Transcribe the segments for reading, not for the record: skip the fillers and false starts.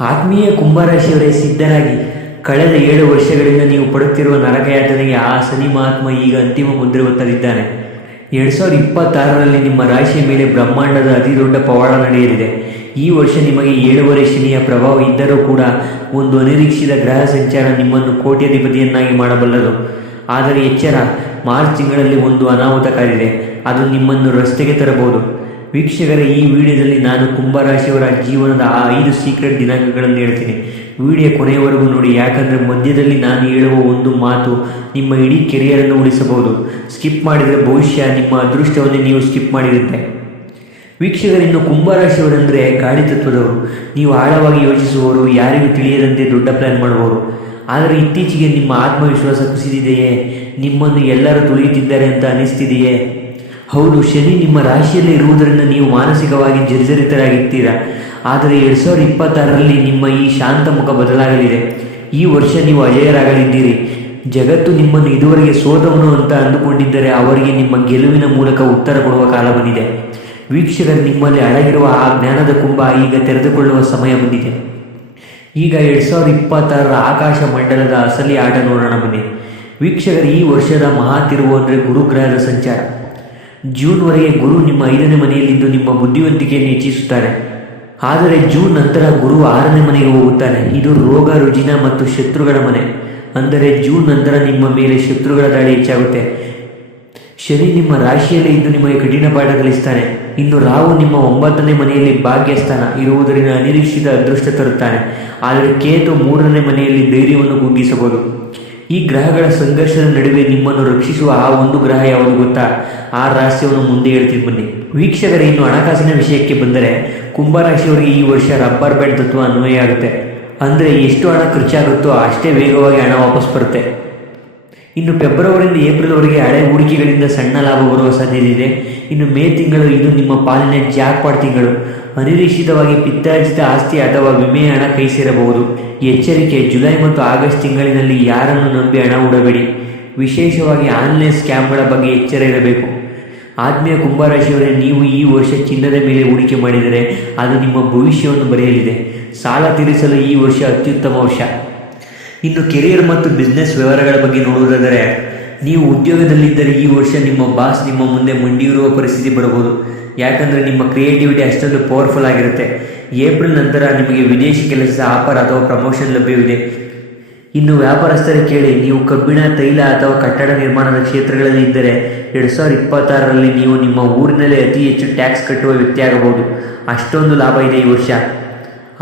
ಆತ್ಮೀಯ ಕುಂಭರಾಶಿಯವರೇ, ಸಿದ್ಧರಾಗಿ. ಕಳೆದ 7 ವರ್ಷಗಳಿಂದ ನೀವು ಪಡುತ್ತಿರುವ ನರಕಯಾತನೆಗೆ ಆ ಶನಿ ಮಹಾತ್ಮ ಈಗ ಅಂತಿಮ ಮುದ್ರೆ ಒತ್ತಲಿದ್ದಾನೆ. 2026ರಲ್ಲಿ ನಿಮ್ಮ ರಾಶಿಯ ಮೇಲೆ ಬ್ರಹ್ಮಾಂಡದ ಅತಿ ದೊಡ್ಡ ಪವಾಡ ನಡೆಯಲಿದೆ. ಈ ವರ್ಷ ನಿಮಗೆ 7ನೇ ಶನಿಯ ಪ್ರಭಾವ ಇದ್ದರೂ ಕೂಡ ಒಂದು ಅನಿರೀಕ್ಷಿತ ಗ್ರಹ ಸಂಚಾರ ನಿಮ್ಮನ್ನು ಕೋಟ್ಯಾಧಿಪತಿಯನ್ನಾಗಿ ಮಾಡಬಲ್ಲದು. ಆದರೆ ಎಚ್ಚರ, ಮಾರ್ಚ್ ತಿಂಗಳಲ್ಲಿ ಒಂದು ಅನಾಹುತಕಾರಿದೆ. ಅದು ನಿಮ್ಮನ್ನು ರಸ್ತೆಗೆ ತರಬಹುದು. ವೀಕ್ಷಕರ, ಈ ವಿಡಿಯೋದಲ್ಲಿ ನಾನು ಕುಂಭರಾಶಿಯವರ ಜೀವನದ ಆ 5 ಸೀಕ್ರೆಟ್ ದಿನಾಂಕಗಳನ್ನು ಹೇಳ್ತೀನಿ. ವಿಡಿಯೋ ಕೊನೆಯವರೆಗೂ ನೋಡಿ, ಯಾಕಂದರೆ ಮಧ್ಯದಲ್ಲಿ ನಾನು ಹೇಳುವ ಒಂದು ಮಾತು ನಿಮ್ಮ ಇಡೀ ಕೆರಿಯರನ್ನು ಉಳಿಸಬಹುದು. ಸ್ಕಿಪ್ ಮಾಡಿದರೆ ಬಹುಶಃ ನಿಮ್ಮ ಅದೃಷ್ಟವನ್ನೇ ನೀವು ಸ್ಕಿಪ್ ಮಾಡಿರುತ್ತೆ. ವೀಕ್ಷಕರಿನ್ನು ಕುಂಭರಾಶಿಯವರೆಂದರೆ ಗಾಳಿ ತತ್ವದವರು. ನೀವು ಆಳವಾಗಿ ಯೋಚಿಸುವವರು, ಯಾರಿಗೂ ತಿಳಿಯದಂತೆ ದೊಡ್ಡ ಪ್ಲ್ಯಾನ್ ಮಾಡುವವರು. ಆದರೆ ಇತ್ತೀಚೆಗೆ ನಿಮ್ಮ ಆತ್ಮವಿಶ್ವಾಸ ಕುಸಿದಿದೆಯೇ? ನಿಮ್ಮನ್ನು ಎಲ್ಲರೂ ತುಳಿಯುತ್ತಿದ್ದಾರೆ ಅಂತ ಅನಿಸ್ತಿದೆಯೇ? ಹೌದು, ಶನಿ ನಿಮ್ಮ ರಾಶಿಯಲ್ಲಿ ಇರುವುದರಿಂದ ನೀವು ಮಾನಸಿಕವಾಗಿ ಜರ್ಜರಿತರಾಗಿರ್ತೀರಾ. ಆದರೆ 2026ರಲ್ಲಿ ನಿಮ್ಮ ಈ ಶಾಂತ ಮುಖ ಬದಲಾಗಲಿದೆ. ಈ ವರ್ಷ ನೀವು ಅಜೇಯರಾಗಲಿದ್ದೀರಿ. ಜಗತ್ತು ನಿಮ್ಮನ್ನು ಇದುವರೆಗೆ ಸೋತವನು ಅಂತ ಅಂದುಕೊಂಡಿದ್ದರೆ ಅವರಿಗೆ ನಿಮ್ಮ ಗೆಲುವಿನ ಮೂಲಕ ಉತ್ತರ ಕೊಡುವ ಕಾಲ ಬಂದಿದೆ. ವೀಕ್ಷಕರು, ನಿಮ್ಮಲ್ಲಿ ಅಡಗಿರುವ ಆ ಜ್ಞಾನದ ಕುಂಭ ಈಗ ತೆರೆದುಕೊಳ್ಳುವ ಸಮಯ ಬಂದಿದೆ. ಈಗ 2026ರ ಆಕಾಶ ಮಂಡಲದ ಅಸಲಿ ಆಟ ನೋಡೋಣ ಬನ್ನಿ. ವೀಕ್ಷಕರು, ಈ ವರ್ಷದ ಮಹಾ ತಿರುವು ಅಂದರೆ ಗುರುಗ್ರಹದ ಸಂಚಾರ. ಜೂನ್ವರೆಗೆ ಗುರು ನಿಮ್ಮ 5ನೇ ಮನೆಯಲ್ಲಿದ್ದು ನಿಮ್ಮ ಬುದ್ಧಿವಂತಿಕೆಯನ್ನು ಹೆಚ್ಚಿಸುತ್ತಾರೆ. ಆದರೆ ಜೂನ್ ನಂತರ ಗುರು 6ನೇ ಮನೆಗೆ ಹೋಗುತ್ತಾನೆ. ಇದು ರೋಗ ರುಜಿನ ಮತ್ತು ಶತ್ರುಗಳ ಮನೆ. ಅಂದರೆ ಜೂನ್ ನಂತರ ನಿಮ್ಮ ಮೇಲೆ ಶತ್ರುಗಳ ದಾಳಿ ಹೆಚ್ಚಾಗುತ್ತೆ. ಶನಿ ನಿಮ್ಮ ರಾಶಿಯಲ್ಲಿ ಇದ್ದು ನಿಮಗೆ ಕಠಿಣ ಪಾಠ ಕಲಿಸ್ತಾನೆ. ಇನ್ನು ರಾಹು ನಿಮ್ಮ 9ನೇ ಮನೆಯಲ್ಲಿ ಭಾಗ್ಯಸ್ಥಾನ ಇರುವುದರಿಂದ ಅನಿರೀಕ್ಷಿತ ಅದೃಷ್ಟ ತರುತ್ತಾನೆ. ಆದರೆ ಕೇತು 3ನೇ ಮನೆಯಲ್ಲಿ ಧೈರ್ಯವನ್ನು ಕುಗ್ಗಿಸಬಹುದು. ಈ ಗ್ರಹಗಳ ಸಂಘರ್ಷದ ನಡುವೆ ನಿಮ್ಮನ್ನು ರಕ್ಷಿಸುವ ಆ ಒಂದು ಗ್ರಹ ಯಾವುದು ಗೊತ್ತಾ? ಆ ರಹಸ್ಯವನ್ನು ಮುಂದೆ ಹೇಳ್ತೀನಿ ಬನ್ನಿ. ವೀಕ್ಷಕರೇ, ಇನ್ನು ಹಣಕಾಸಿನ ವಿಷಯಕ್ಕೆ ಬಂದರೆ ಕುಂಭರಾಶಿಯವರಿಗೆ ಈ ವರ್ಷ ರಬ್ಬರ್ ಬ್ಯಾಂಡ್ ತತ್ವ ಅನ್ವಯ ಆಗುತ್ತೆ. ಅಂದರೆ ಎಷ್ಟು ಹಣ ಖರ್ಚಾಗುತ್ತೋ ಅಷ್ಟೇ ವೇಗವಾಗಿ ಹಣ ವಾಪಸ್ ಬರುತ್ತೆ. ಇನ್ನು ಫೆಬ್ರವರಿಯಿಂದ ಏಪ್ರಿಲ್ವರೆಗೆ ಹಳೆ ಹೂಡಿಕೆಗಳಿಂದ ಸಣ್ಣ ಲಾಭ ಬರುವ ಸಾಧ್ಯತೆ ಇದೆ. ಇನ್ನು ಮೇ ತಿಂಗಳು ಇದು ನಿಮ್ಮ ಪಾಲಿನ ಜಾಕ್ಪಾಟ್ ತಿಂಗಳು. ಅನಿರೀಕ್ಷಿತವಾಗಿ ಪಿತ್ರಾರ್ಜಿತ ಆಸ್ತಿ ಅಥವಾ ವಿಮೆಯ ಹಣ ಕೈ ಸೇರಬಹುದು. ಎಚ್ಚರಿಕೆ, ಜುಲೈ ಮತ್ತು ಆಗಸ್ಟ್ ತಿಂಗಳಿನಲ್ಲಿ ಯಾರನ್ನು ನಂಬಿ ಹಣ ಹೂಡಬೇಡಿ. ವಿಶೇಷವಾಗಿ ಆನ್ಲೈನ್ ಸ್ಕ್ಯಾಮ್ಗಳ ಬಗ್ಗೆ ಎಚ್ಚರ ಇರಬೇಕು. ಆತ್ಮೀಯ ಕುಂಭರಾಶಿಯವರೇ, ನೀವು ಈ ವರ್ಷ ಚಿನ್ನದ ಮೇಲೆ ಹೂಡಿಕೆ ಮಾಡಿದರೆ ಅದು ನಿಮ್ಮ ಭವಿಷ್ಯವನ್ನು ಬರೆಯಲಿದೆ. ಸಾಲ ತೀರಿಸಲು ಈ ವರ್ಷ ಅತ್ಯುತ್ತಮ ವರ್ಷ. ಇನ್ನು ಕೆರಿಯರ್ ಮತ್ತು ಬಿಸ್ನೆಸ್ ವ್ಯವಹಾರಗಳ ಬಗ್ಗೆ ನೋಡುವುದಾದರೆ, ನೀವು ಉದ್ಯೋಗದಲ್ಲಿದ್ದರೆ ಈ ವರ್ಷ ನಿಮ್ಮ ಬಾಸ್ ನಿಮ್ಮ ಮುಂದೆ ಮಂಡಿಯಿರುವ ಪರಿಸ್ಥಿತಿ ಬರಬಹುದು. ಯಾಕಂದರೆ ನಿಮ್ಮ ಕ್ರಿಯೇಟಿವಿಟಿ ಅಷ್ಟೊಂದು ಪವರ್ಫುಲ್ ಆಗಿರುತ್ತೆ. ಏಪ್ರಿಲ್ ನಂತರ ನಿಮಗೆ ವಿದೇಶಿ ಕೆಲಸದ ಆಫರ್ ಅಥವಾ ಪ್ರಮೋಷನ್ ಲಭ್ಯವಿದೆ. ಇನ್ನು ವ್ಯಾಪಾರಸ್ಥರೇ ಕೇಳಿ, ನೀವು ಕಬ್ಬಿಣ, ತೈಲ ಅಥವಾ ಕಟ್ಟಡ ನಿರ್ಮಾಣದ ಕ್ಷೇತ್ರಗಳಲ್ಲಿ ಇದ್ದರೆ 2026ರಲ್ಲಿ ನೀವು ನಿಮ್ಮ ಊರಿನಲ್ಲೇ ಅತಿ ಹೆಚ್ಚು ಟ್ಯಾಕ್ಸ್ ಕಟ್ಟುವ ವ್ಯಕ್ತಿಯಾಗಬಹುದು. ಅಷ್ಟೊಂದು ಲಾಭ ಇದೆ ಈ ವರ್ಷ.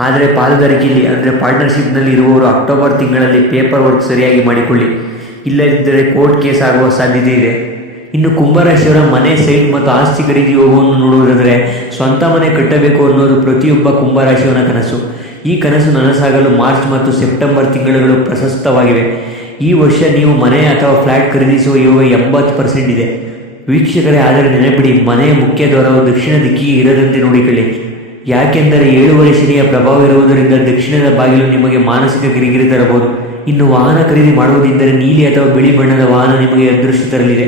ಆದರೆ ಪಾಲುದಾರಿಕೆಯಲ್ಲಿ ಅಂದರೆ ಪಾರ್ಟ್ನರ್ಶಿಪ್ನಲ್ಲಿ ಇರುವವರು ಅಕ್ಟೋಬರ್ ತಿಂಗಳಲ್ಲಿ ಪೇಪರ್ ವರ್ಕ್ ಸರಿಯಾಗಿ ಮಾಡಿಕೊಳ್ಳಿ. ಇಲ್ಲದಿದ್ದರೆ ಕೋರ್ಟ್ ಕೇಸ್ ಆಗುವ ಸಾಧ್ಯತೆ ಇದೆ. ಇನ್ನು ಕುಂಭರಾಶಿಯವರ ಮನೆ, ಸೈಟ್ ಮತ್ತು ಆಸ್ತಿ ಖರೀದಿ ಯೋಗವನ್ನು ನೋಡುವುದಾದರೆ, ಸ್ವಂತ ಮನೆ ಕಟ್ಟಬೇಕು ಅನ್ನೋದು ಪ್ರತಿಯೊಬ್ಬ ಕುಂಭರಾಶಿಯವನ ಕನಸು. ಈ ಕನಸು ನನಸಾಗಲು ಮಾರ್ಚ್ ಮತ್ತು ಸೆಪ್ಟೆಂಬರ್ ತಿಂಗಳುಗಳು ಪ್ರಶಸ್ತವಾಗಿವೆ. ಈ ವರ್ಷ ನೀವು ಮನೆ ಅಥವಾ ಫ್ಲ್ಯಾಟ್ ಖರೀದಿಸುವ ಯೋಗ 80% ಇದೆ. ವೀಕ್ಷಕರೇ, ಆದರೆ ನೆನಪಿಡಿ, ಮನೆಯ ಮುಖ್ಯ ದ್ವಾರವು ದಕ್ಷಿಣ ದಿಕ್ಕಿಗೆ ಇರದಂತೆ ನೋಡಿಕೊಳ್ಳಿ. ಯಾಕೆಂದರೆ 7ನೇ ಶನಿಯ ಪ್ರಭಾವ ಇರುವುದರಿಂದ ದಕ್ಷಿಣದ ಬಾಗಿಲು ನಿಮಗೆ ಮಾನಸಿಕ ಕಿರಿಕಿರಿ ತರಬಹುದು. ಇನ್ನು ವಾಹನ ಖರೀದಿ ಮಾಡುವುದಿದ್ದರೆ ನೀಲಿ ಅಥವಾ ಬಿಳಿ ಬಣ್ಣದ ವಾಹನ ನಿಮಗೆ ಅದೃಷ್ಟ ತರಲಿದೆ.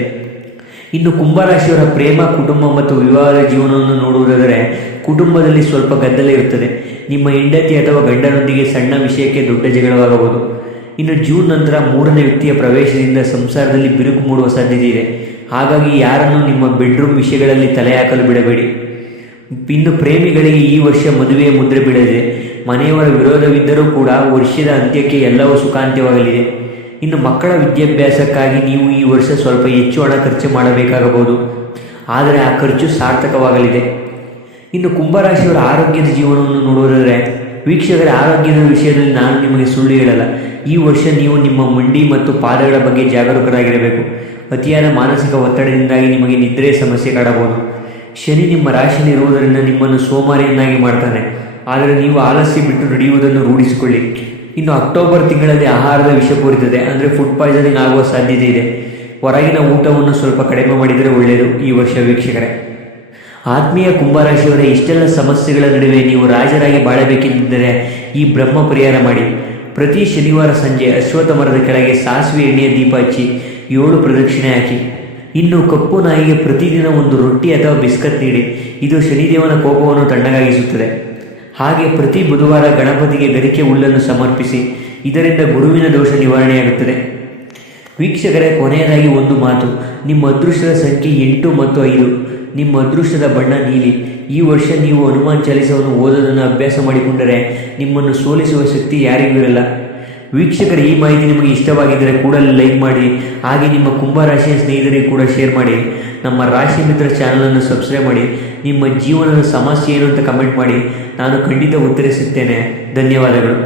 ಇನ್ನು ಕುಂಭರಾಶಿಯವರ ಪ್ರೇಮ, ಕುಟುಂಬ ಮತ್ತು ವಿವಾಹದ ಜೀವನವನ್ನು ನೋಡುವುದಾದರೆ, ಕುಟುಂಬದಲ್ಲಿ ಸ್ವಲ್ಪ ಗದ್ದಲ ಇರುತ್ತದೆ. ನಿಮ್ಮ ಹೆಂಡತಿ ಅಥವಾ ಗಂಡನೊಂದಿಗೆ ಸಣ್ಣ ವಿಷಯಕ್ಕೆ ದೊಡ್ಡ ಜಗಳವಾಗಬಹುದು. ಇನ್ನು ಜೂನ್ ನಂತರ 3ನೇ ವ್ಯಕ್ತಿಯ ಪ್ರವೇಶದಿಂದ ಸಂಸಾರದಲ್ಲಿ ಬಿರುಕು ಮೂಡುವ ಸಾಧ್ಯತೆ ಇದೆ. ಹಾಗಾಗಿ ಯಾರನ್ನು ನಿಮ್ಮ ಬೆಡ್ರೂಮ್ ವಿಷಯಗಳಲ್ಲಿ ತಲೆ ಹಾಕಲು ಬಿಡಬೇಡಿ. ಇನ್ನು ಪ್ರೇಮಿಗಳಿಗೆ ಈ ವರ್ಷ ಮದುವೆಯ ಮುದ್ರೆ ಬೀಳಲಿದೆ. ಮನೆಯವರ ವಿರೋಧವಿದ್ದರೂ ಕೂಡ ವರ್ಷದ ಅಂತ್ಯಕ್ಕೆ ಎಲ್ಲವೂ ಸುಖಾಂತ್ಯವಾಗಲಿದೆ. ಇನ್ನು ಮಕ್ಕಳ ವಿದ್ಯಾಭ್ಯಾಸಕ್ಕಾಗಿ ನೀವು ಈ ವರ್ಷ ಸ್ವಲ್ಪ ಹೆಚ್ಚು ಹಣ ಖರ್ಚು ಮಾಡಬೇಕಾಗಬಹುದು. ಆದರೆ ಆ ಖರ್ಚು ಸಾರ್ಥಕವಾಗಲಿದೆ. ಇನ್ನು ಕುಂಭರಾಶಿಯವರ ಆರೋಗ್ಯದ ಜೀವನವನ್ನು ನೋಡುವುದಾದರೆ, ವೀಕ್ಷಕರ ಆರೋಗ್ಯದ ವಿಷಯದಲ್ಲಿ ನಾನು ನಿಮಗೆ ಸುಳ್ಳು ಹೇಳಲ್ಲ. ಈ ವರ್ಷ ನೀವು ನಿಮ್ಮ ಮಂಡಿ ಮತ್ತು ಪಾದಗಳ ಬಗ್ಗೆ ಜಾಗರೂಕರಾಗಿರಬೇಕು. ಅತಿಯಾದ ಮಾನಸಿಕ ಒತ್ತಡದಿಂದಾಗಿ ನಿಮಗೆ ನಿದ್ರೆಯ ಸಮಸ್ಯೆ ಕಾಡಬಹುದು. ಶನಿ ನಿಮ್ಮ ರಾಶಿಯಲ್ಲಿ ಇರುವುದರಿಂದ ನಿಮ್ಮನ್ನು ಸೋಮಾರಿಯನ್ನಾಗಿ ಮಾಡ್ತಾನೆ. ಆದರೆ ನೀವು ಆಲಸ್ಯ ಬಿಟ್ಟು ನಡೆಯುವುದನ್ನು ರೂಢಿಸಿಕೊಳ್ಳಿ. ಇನ್ನು ಅಕ್ಟೋಬರ್ ತಿಂಗಳಲ್ಲಿ ಆಹಾರದ ವಿಷಪೂರಿತತೆ ಅಂದರೆ ಫುಡ್ ಪಾಯ್ಸನಿಂಗ್ ಆಗುವ ಸಾಧ್ಯತೆ ಇದೆ. ಹೊರಗಿನ ಊಟವನ್ನು ಸ್ವಲ್ಪ ಕಡಿಮೆ ಮಾಡಿದರೆ ಒಳ್ಳೆಯದು ಈ ವರ್ಷ. ವೀಕ್ಷಕರೇ, ಆತ್ಮೀಯ ಕುಂಭರಾಶಿಯವರ ಇಷ್ಟೆಲ್ಲ ಸಮಸ್ಯೆಗಳ ನಡುವೆ ನೀವು ರಾಜರಾಗಿ ಬಾಳಬೇಕೆಂದಿದ್ದರೆ ಈ ಬ್ರಹ್ಮ ಪರಿಹಾರ ಮಾಡಿ. ಪ್ರತಿ ಶನಿವಾರ ಸಂಜೆ ಅಶ್ವತ್ಥ ಮರದ ಕೆಳಗೆ ಸಾಸಿವೆ ಎಣ್ಣೆಯ ದೀಪ ಹಚ್ಚಿ 7 ಪ್ರದಕ್ಷಿಣೆ ಹಾಕಿ. ಇನ್ನು ಕಪ್ಪು ನಾಯಿಗೆ ಪ್ರತಿದಿನ ಒಂದು ರೊಟ್ಟಿ ಅಥವಾ ಬಿಸ್ಕತ್ ನೀಡಿ. ಇದು ಶನಿದೇವನ ಕೋಪವನ್ನು ತಣ್ಣಗಾಗಿಸುತ್ತದೆ. ಹಾಗೆ ಪ್ರತಿ ಬುಧವಾರ ಗಣಪತಿಗೆ ಗರಿಕೆ ಹುಲ್ಲನ್ನು ಸಮರ್ಪಿಸಿ. ಇದರಿಂದ ಗುರುವಿನ ದೋಷ ನಿವಾರಣೆಯಾಗುತ್ತದೆ. ವೀಕ್ಷಕರೇ, ಕೊನೆಯದಾಗಿ ಒಂದು ಮಾತು. ನಿಮ್ಮ ಅದೃಷ್ಟದ ಸಂಖ್ಯೆ 8 ಮತ್ತು 5. ನಿಮ್ಮ ಅದೃಷ್ಟದ ಬಣ್ಣ ನೀಲಿ. ಈ ವರ್ಷ ನೀವು ಹನುಮಾನ್ ಚಾಲಿಸವನ್ನು ಓದೋದನ್ನು ಅಭ್ಯಾಸ ಮಾಡಿಕೊಂಡರೆ ನಿಮ್ಮನ್ನು ಸೋಲಿಸುವ ಶಕ್ತಿ ಯಾರಿಗೂ ಇರಲ್ಲ. ವೀಕ್ಷಕರೇ, ಈ ಮಾಹಿತಿ ನಿಮಗೆ ಇಷ್ಟವಾಗಿದ್ದರೆ ಕೂಡಲೇ ಲೈಕ್ ಮಾಡಿ. ಹಾಗೆ ನಿಮ್ಮ ಕುಂಭರಾಶಿಯ ಸ್ನೇಹಿತರಿಗೆ ಕೂಡ ಶೇರ್ ಮಾಡಿ. ನಮ್ಮ ರಾಶಿ ಮಿತ್ರ ಚಾನಲನ್ನು ಸಬ್ಸ್ಕ್ರೈಬ್ ಮಾಡಿ. ನಿಮ್ಮ ಜೀವನದ ಸಮಸ್ಯೆ ಏನು ಅಂತ ಕಮೆಂಟ್ ಮಾಡಿ. ನಾನು ಖಂಡಿತ ಉತ್ತರಿಸುತ್ತೇನೆ. ಧನ್ಯವಾದಗಳು.